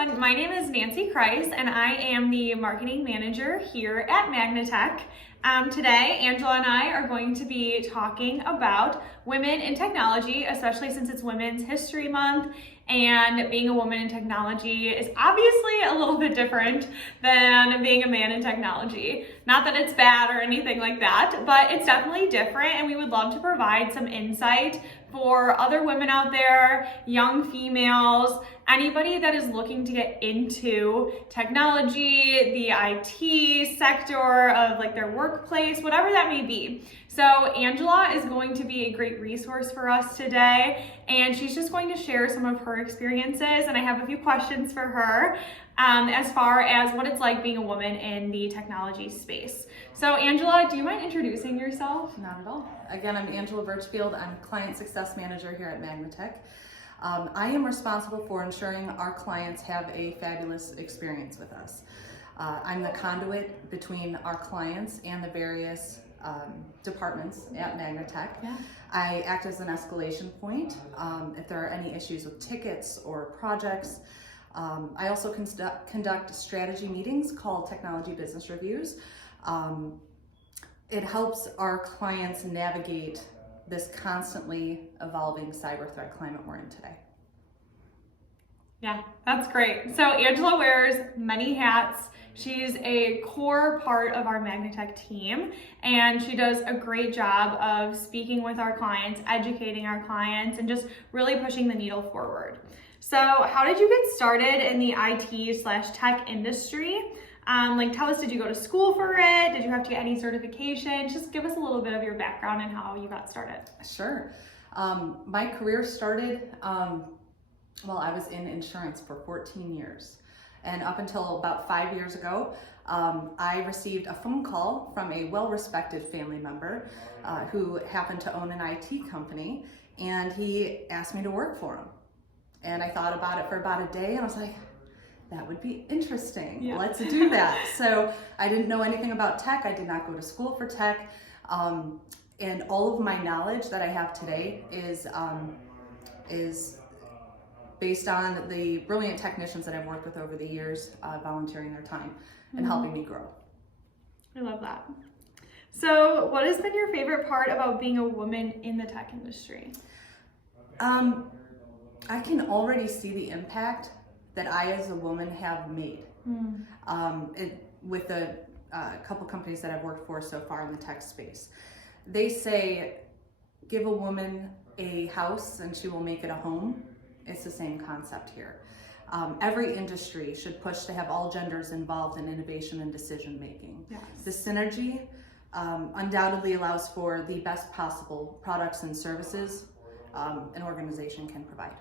everyone, my name is Nancy Kreis and I am the marketing manager here at Magnatech. Today, Angela and I are going to be talking about women in technology, especially since it's Women's History Month, and being a woman in technology is obviously a little bit different than being a man in technology. Not that it's bad or anything like that, but it's definitely different, and we would love to provide some insight for other women out there, young females, anybody that is looking to get into technology, the IT sector of like their workplace, whatever that may be. So Angela is going to be a great resource for us today, and she's just going to share some of her experiences, and I have a few questions for her as far as what it's like being a woman in the technology space. So Angela, do you mind introducing yourself? Not at all. Again, I'm Angela Birchfield. I'm Client Success Manager here at Magnatech. I am responsible for ensuring our clients have a fabulous experience with us. I'm the conduit between our clients and the various departments at Magnatech. Yeah. I act as an escalation point if there are any issues with tickets or projects. I also conduct strategy meetings called Technology Business Reviews. It helps our clients navigate this constantly evolving cyber threat climate we're in today. Yeah, that's great. So Angela wears many hats. She's a core part of our Magnatech team, and she does a great job of speaking with our clients, educating our clients, and just really pushing the needle forward. So how did you get started in the IT/tech industry? Tell us, did you go to school for it? Did you have to get any certifications? Just give us a little bit of your background and how you got started. Sure. My career started while I was in insurance for 14 years. And up until about 5 years ago, I received a phone call from a well-respected family member who happened to own an IT company, and he asked me to work for him. And I thought about it for about a day, and I was like, that would be interesting. Yeah. Let's do that. So I didn't know anything about tech. I did not go to school for tech. And all of my knowledge that I have today is based on the brilliant technicians that I've worked with over the years, volunteering their time and helping me grow. I love that. So what has been your favorite part about being a woman in the tech industry? I can already see the impact that I as a woman have made with the couple companies that I've worked for so far in the tech space. They say, give a woman a house and she will make it a home. It's the same concept here. Every industry should push to have all genders involved in innovation and decision making. Yes. The synergy undoubtedly allows for the best possible products and services an organization can provide.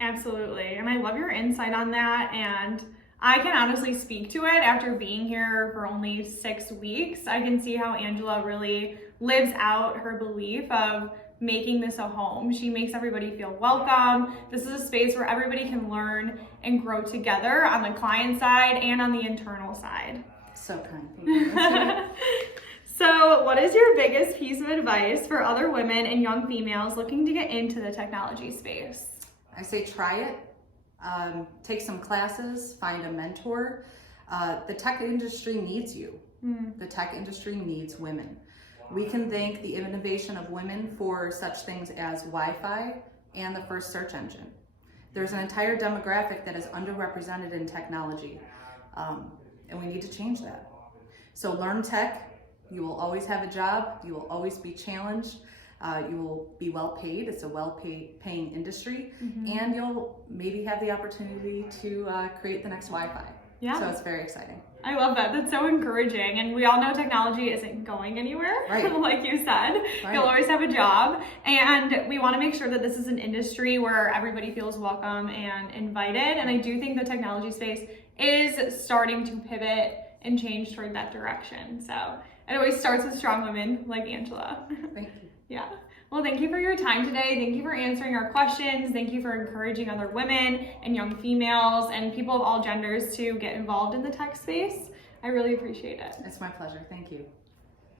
Absolutely, and I love your insight on that, and I can honestly speak to it after being here for only 6 weeks. I can see how Angela really lives out her belief of making this a home. She makes everybody feel welcome. This is a space where everybody can learn and grow together on the client side and on the internal side. So kind. Thank you. So what is your biggest piece of advice for other women and young females looking to get into the technology space? I say try it, take some classes, find a mentor. The tech industry needs you. The tech industry needs women. We can thank the innovation of women for such things as Wi-Fi and the first search engine. There's an entire demographic that is underrepresented in technology, and we need to change that. So learn tech. You will always have a job. You will always be challenged. You will be well paid. It's a well-paying industry, and you'll maybe have the opportunity to create the next Wi-Fi. Yeah. So it's very exciting. I love that. That's so encouraging. And we all know technology isn't going anywhere, right. Like you said. Right. You'll always have a job. And we want to make sure that this is an industry where everybody feels welcome and invited. And I do think the technology space is starting to pivot and change toward that direction. So it always starts with strong women like Angela. Thank you. Yeah. Well, thank you for your time today. Thank you for answering our questions. Thank you for encouraging other women and young females and people of all genders to get involved in the tech space. I really appreciate it. It's my pleasure. Thank you.